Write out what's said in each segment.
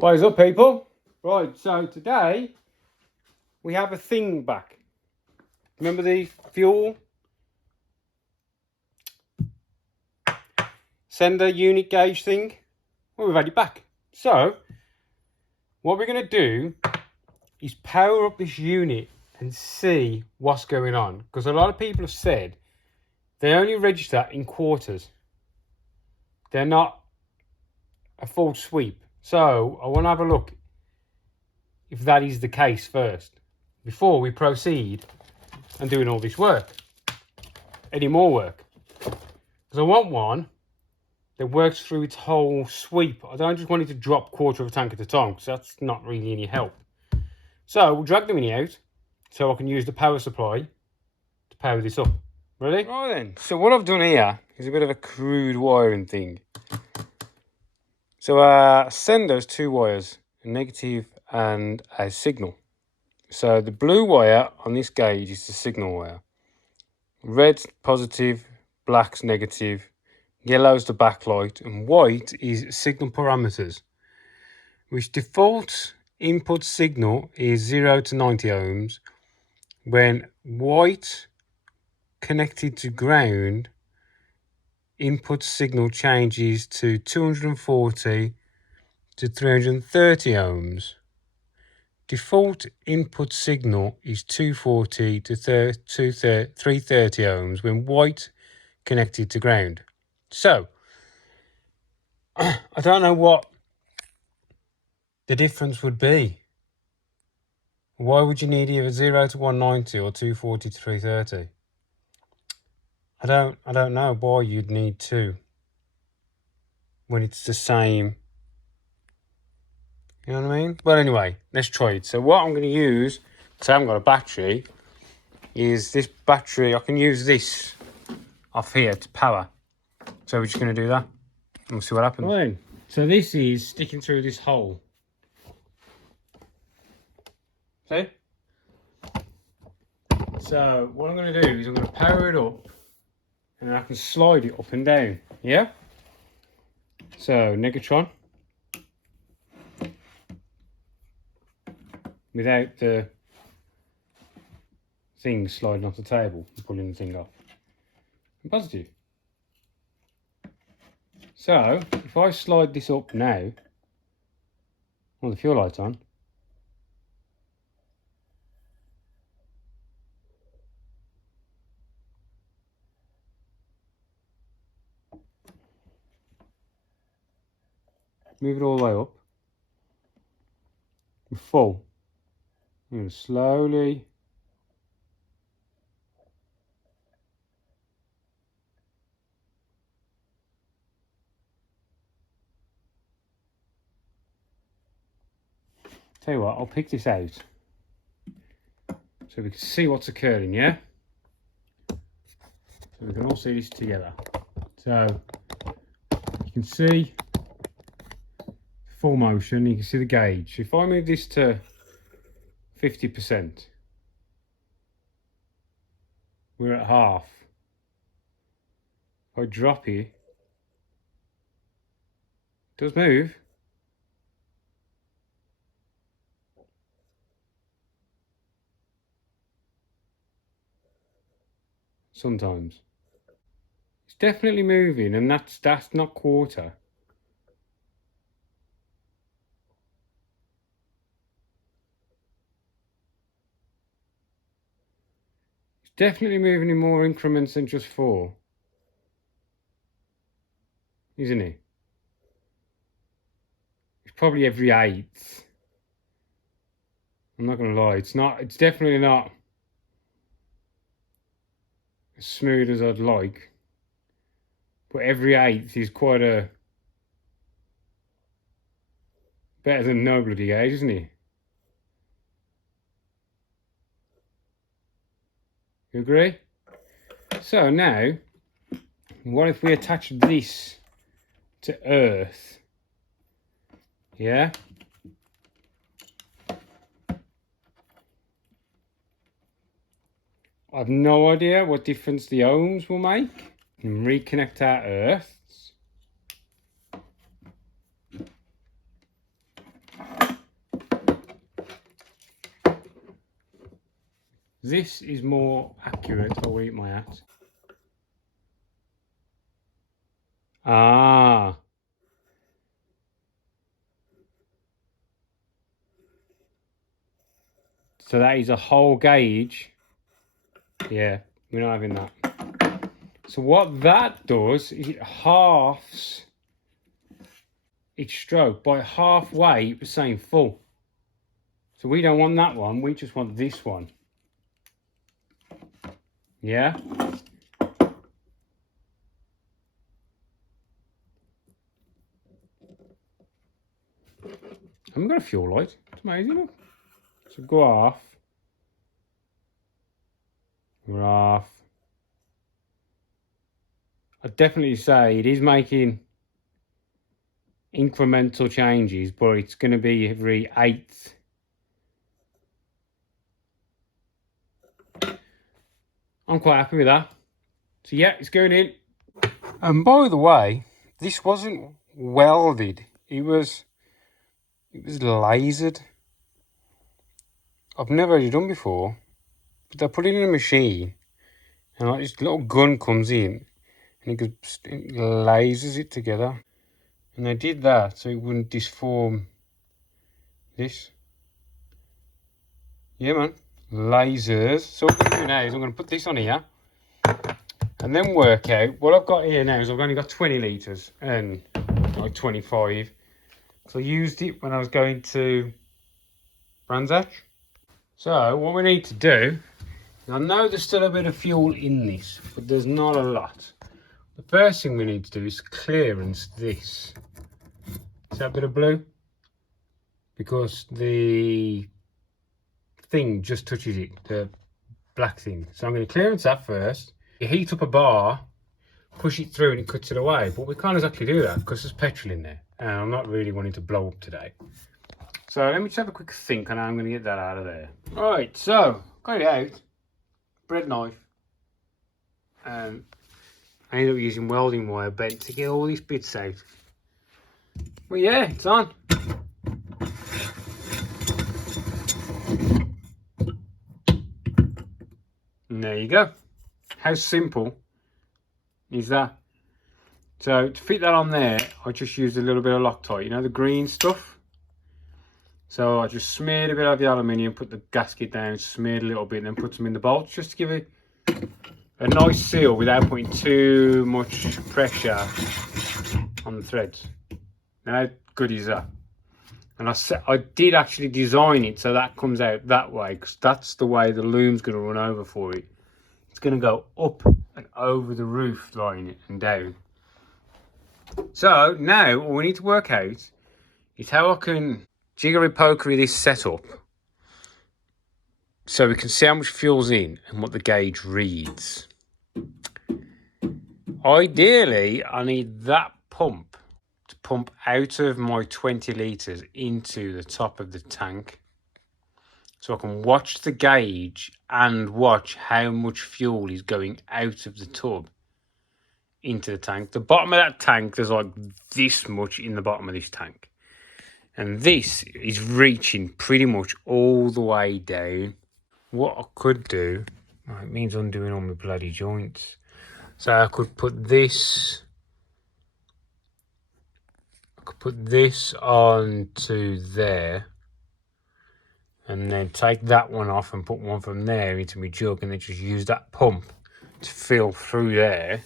What is up, people? Right, so today we have a thing back. Remember the fuel sender unit gauge thing? Well, we've had it back. So what we're going to do is power up this unit and see what's going on, because a lot of people have said they only register in quarters. They're not a full sweep. So I want to have a look if that is the case first before we proceed and doing all this work, any more work, because I want one that works through its whole sweep. I don't just want it to drop quarter of a tank at a time, because that's not really any help. So we'll drag the mini out so I can use the power supply to power this up. Ready? Right then, so what I've done here is a bit of a crude wiring thing. So our sender's two wires, a negative and a signal. So the blue wire on this gauge is the signal wire. Red's positive, black's negative, yellow's the backlight, and white is signal parameters, which default input signal is 0 to 90 ohms. When white connected to ground, input signal changes to 240 to 330 ohms. Default input signal is 240 to 330 ohms when white connected to ground. So, I don't know what the difference would be. Why would you need either 0 to 190 or 240 to 330? I don't know why you'd need two when it's the same. You know what I mean? But anyway, let's try it. So what I'm going to use, because I haven't got a battery, is this battery. I can use this off here to power. So we're just going to do that and we'll see what happens. Right, so this is sticking through this hole. See? So what I'm going to do is I'm going to power it up and I can slide it up and down. Yeah? So negatron. Without the thing sliding off the table and pulling the thing off. And positive. So if I slide this up now, well, the fuel light's on. Move it all the way up. We're full. I'm going to slowly tell you what, I'll pick this out so we can see what's occurring, yeah? So we can all see this together. So you can see full motion, you can see the gauge. If I move this to 50%, we're at half. If I drop it, it does move. Sometimes. It's definitely moving, and that's not quarter. It's definitely moving in more increments than just 4. Isn't it? It's probably every 8th. I'm not gonna lie, it's definitely not as smooth as I'd like. But every 8th is quite a better than no bloody gauge, isn't it? You agree? So now, what if we attach this to Earth? Yeah? I've no idea what difference the ohms will make. And reconnect our Earths. This is more accurate. I'll eat my hat. Ah. So that is a whole gauge. Yeah, we're not having that. So what that does is it halves each stroke. By halfway, it was saying full. So we don't want that one, we just want this one. Yeah? And we've got a fuel light. It's amazing, look. So go off. We're off. I'd definitely say it is making incremental changes, but it's going to be every 8th. I'm quite happy with that. So yeah, it's going in. And by the way, this wasn't welded. It was lasered. I've never actually done before, but they put it in a machine, and like this little gun comes in, and it lasers it together. And they did that so it wouldn't disform this. Yeah, man. Lasers. So what I'm going to do now is I'm going to put this on here and then work out. What I've got here now is I've only got 20 litres and like 25. So I used it when I was going to Brands Hatch. So what we need to do, I know there's still a bit of fuel in this, but there's not a lot. The first thing we need to do is clearance this. See that bit of blue? Because the thing just touches it, the black thing. So I'm going to clearance that first. You heat up a bar, push it through and it cuts it away. But we can't exactly do that because there's petrol in there. And I'm not really wanting to blow up today. So let me just have a quick think and I'm going to get that out of there. Right, so got it out. Bread knife. I ended up using welding wire bent to get all these bits out. Well, yeah, it's on. And there you go. How simple is that? So to fit that on there, I just used a little bit of Loctite, you know, the green stuff. So I just smeared a bit of the aluminium, put the gasket down, smeared a little bit, and then put some in the bolts just to give it a nice seal without putting too much pressure on the threads. Now, how good is that? And I did actually design it so that comes out that way, because that's the way the loom's going to run over for it. It's going to go up and over the roof line and down. So now what we need to work out is how I can jiggery-pokery this setup so we can see how much fuel's in and what the gauge reads. Ideally, I need that pump to pump out of my 20 litres into the top of the tank so I can watch the gauge and watch how much fuel is going out of the tub into the tank. The bottom of that tank, there's like this much in the bottom of this tank. And this is reaching pretty much all the way down. What I could do, it means undoing all my bloody joints. So I could put this onto there. And then take that one off and put one from there into my jug. And then just use that pump to fill through there.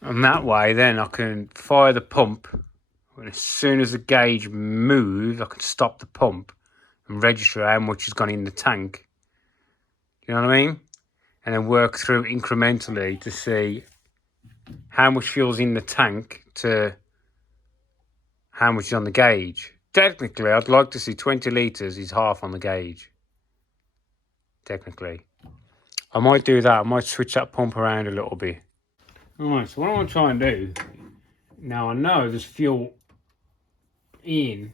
And that way then I can fire the pump. And as soon as the gauge moves, I can stop the pump and register how much has gone in the tank. You know what I mean? And then work through incrementally to see how much fuel's in the tank to how much is on the gauge. Technically, I'd like to see 20 litres is half on the gauge. Technically. I might do that. I might switch that pump around a little bit. Alright, so what I want to try and do, now I know there's fuel in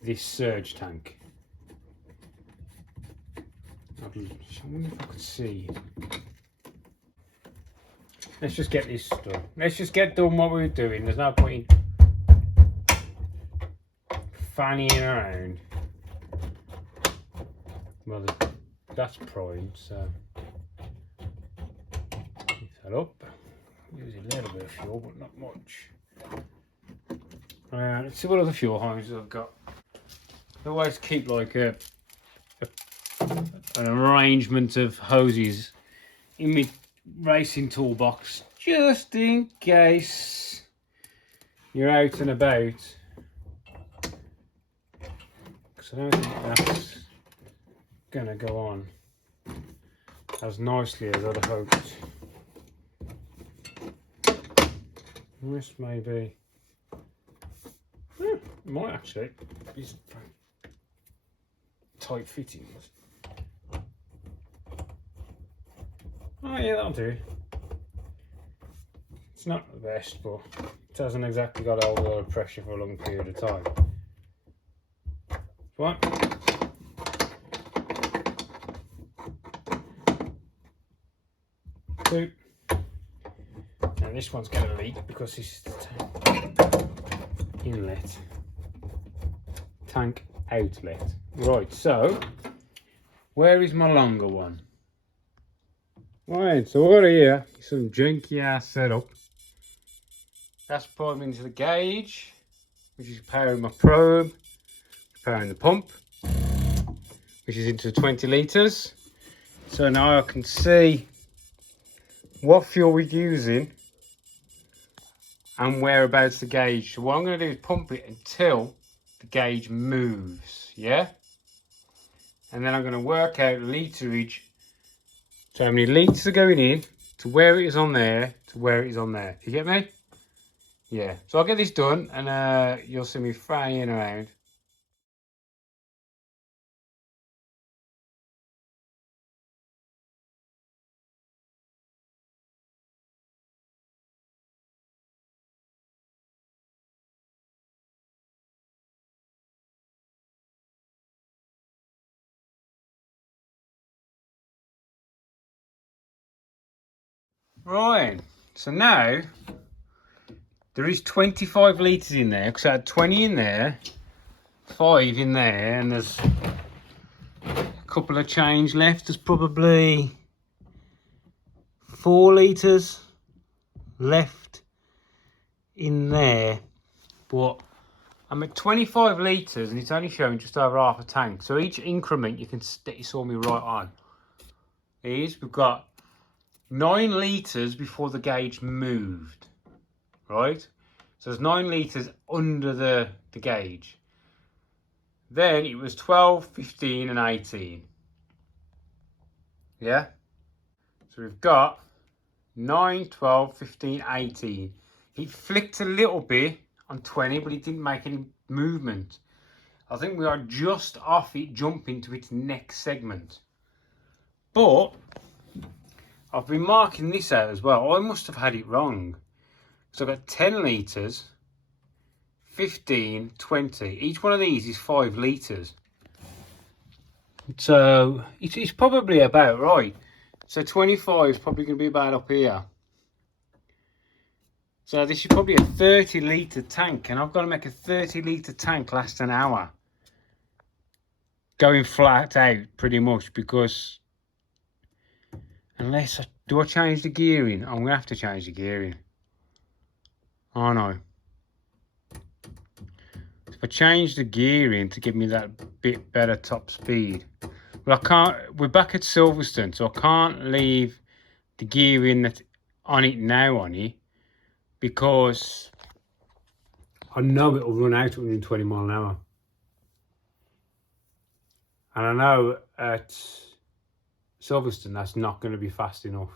this surge tank. I wonder if I could see. Let's just get this done. Let's just get done what we were doing. There's no point in fannying around. Well, that's primed, so lift that up. Use a little bit of fuel, but not much. Let's see what other fuel hoses I've got. I always keep like an arrangement of hoses in my racing toolbox, just in case you're out and about. Because I don't think that's gonna go on as nicely as I'd hoped. This may be. It might actually. These tight fittings. Oh yeah, that'll do. It's not the best, but it hasn't exactly got a whole lot of pressure for a long period of time. One. Two. And this one's going to leak because this is the inlet. Tank outlet. Right, so where is my longer one? Right, so what are here? Some janky ass setup. That's plugged into the gauge, which is powering my probe, powering the pump, which is into 20 litres. So now I can see what fuel we're using and whereabouts the gauge. So what I'm going to do is pump it until the gauge moves, yeah? And then I'm going to work out literage. So how many litres are going in, to where it is on there, to where it is on there. You get me? Yeah. So I'll get this done and you'll see me flying around. Right. So now there is 25 litres in there, because I had 20 in there, 5 in there, and there's a couple of change left. There's probably 4 litres left in there, but I'm at 25 litres and it's only showing just over half a tank. So each increment you can you saw me right on is we've got 9 litres before the gauge moved, right? So there's 9 litres under the gauge. Then it was 12, 15 and 18. Yeah? So we've got 9, 12, 15, 18. It flicked a little bit on 20, but it didn't make any movement. I think we are just off it jumping to its next segment. But I've been marking this out as well. I must have had it wrong. So I've got 10 litres, 15, 20. Each one of these is 5 litres. So it's probably about right. So 25 is probably going to be about up here. So this is probably a 30 litre tank, and I've got to make a 30 litre tank last an hour. Going flat out pretty much, because unless do I change the gearing? I'm going to have to change the gearing. Oh no. If I change the gearing to give me that bit better top speed. Well, I can't, we're back at Silverstone, so I can't leave the gearing that's on it now on it, because I know it'll run out at 120 mile an hour. And I know at Silverstone that's not going to be fast enough.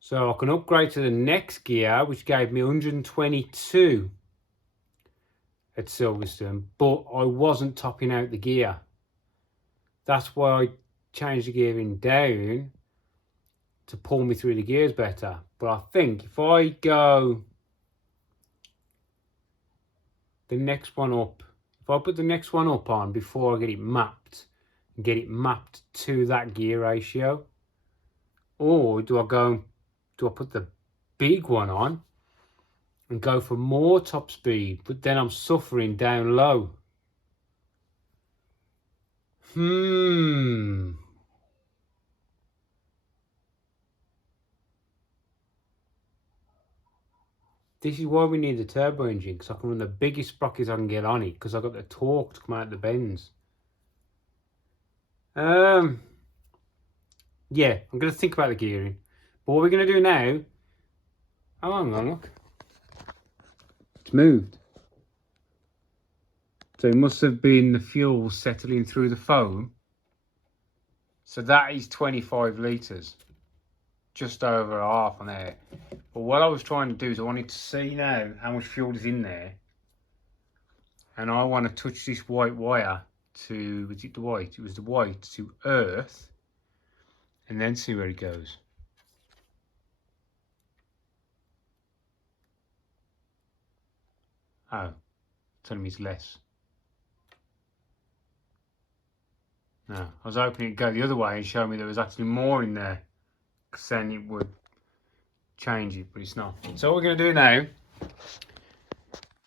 So I can upgrade to the next gear, which gave me 122 at Silverstone, but I wasn't topping out the gear. That's why I changed the gearing down to pull me through the gears better. But I think if I go the next one up, if I put the next one up on before I get it mapped, and get it mapped to that gear ratio, or do I put the big one on and go for more top speed, but then I'm suffering down low? This is why we need the turbo engine, because I can run the biggest sprockets I can get on it, because I've got the torque to come out the bends. Yeah, I'm going to think about the gearing. But what we're going to do now... Oh, hang on, look. It's moved. So it must have been the fuel settling through the foam. So that is 25 litres. Just over half on there. But what I was trying to do is I wanted to see now how much fuel is in there. And I want to touch this white wire to, was it the white? It was the white to earth. And then see where it goes. Oh, telling me it's less. No, I was hoping it'd go the other way and show me there was actually more in there. Because then it would change it, but it's not. So what we're going to do now,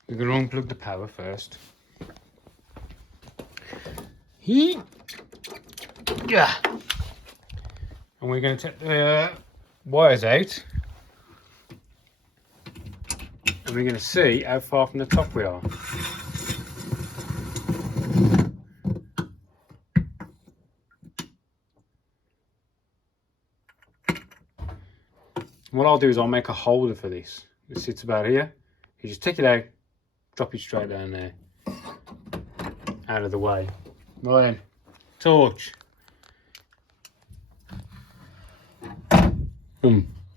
we're going to unplug the power first. Yeah. And we're going to take the wires out. And we're going to see how far from the top we are. What I'll do is I'll make a holder for this. It sits about here. You just take it out, drop it straight down there, out of the way. Right then, torch.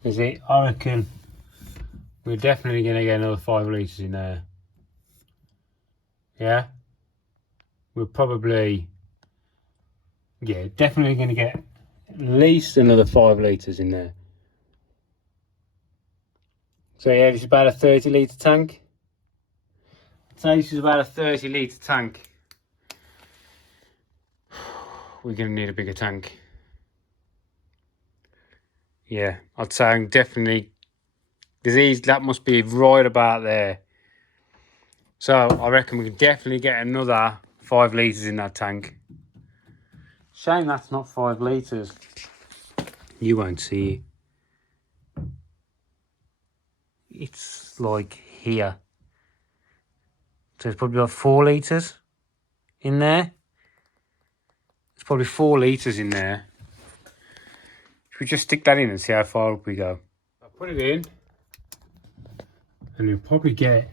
Is it? I reckon we're definitely going to get another 5 litres in there. Yeah? We're probably, yeah, definitely going to get at least another 5 litres in there. So yeah, this is about a 30 litre tank. So this is about a 30 litre tank. We're going to need a bigger tank. Yeah, I'd say I'm definitely, that must be right about there. So I reckon we can definitely get another 5 litres in that tank. Shame that's not 5 litres. You won't see it. It's like here. So it's probably like 4 litres in there. It's probably 4 litres in there. Should we just stick that in and see how far up we go? I'll put it in. And you'll probably get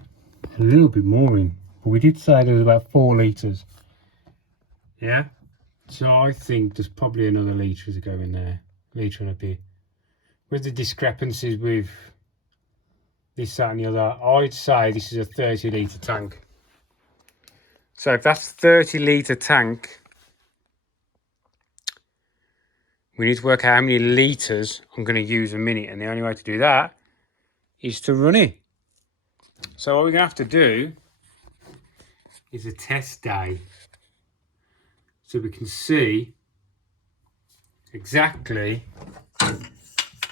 a little bit more in. But we did say there was about 4 litres. Yeah? So I think there's probably another litre to go in there. Litre and a bit. With the discrepancies with this, that and the other, I'd say this is a 30 litre tank. So if that's a 30 litre tank, we need to work out how many litres I'm going to use a minute. And the only way to do that is to run it. So what we're going to have to do is a test day. So we can see exactly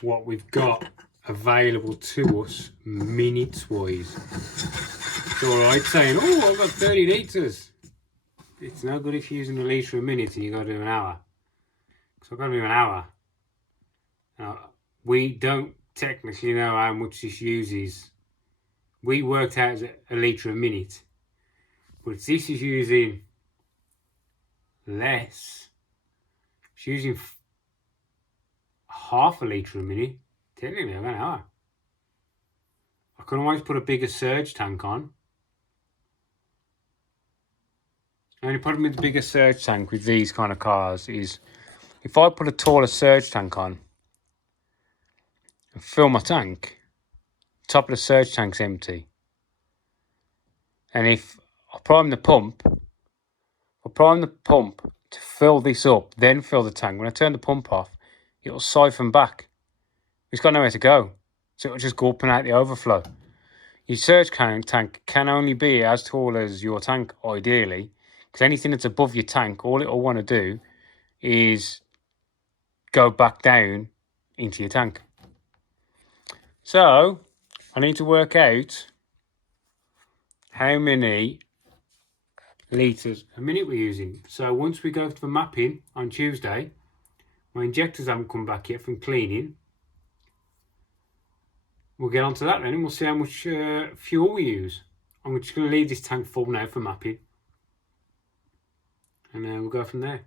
what we've got available to us minutes wise. It's alright saying, oh, I've got 30 litres. It's no good if you're using a litre a minute and you've got to do an hour. So I've got to do an hour. Now, we don't technically know how much this uses. We worked out as a litre a minute. But this is using less. It's using half a litre a minute. Technically, I've got an hour. I can always put a bigger surge tank on. The only problem with the bigger surge tank with these kind of cars is if I put a taller surge tank on and fill my tank, the top of the surge tank's empty. And if I prime the pump to fill this up, then fill the tank. When I turn the pump off, it'll siphon back. It's got nowhere to go. So it'll just go up and out the overflow. Your surge tank can only be as tall as your tank, ideally. Because anything that's above your tank, all it'll want to do is go back down into your tank. So, I need to work out how many litres a minute we're using. So once we go for mapping on Tuesday, my injectors haven't come back yet from cleaning. We'll get onto that then and we'll see how much fuel we use. I'm just going to leave this tank full now for mapping. And we'll go from there.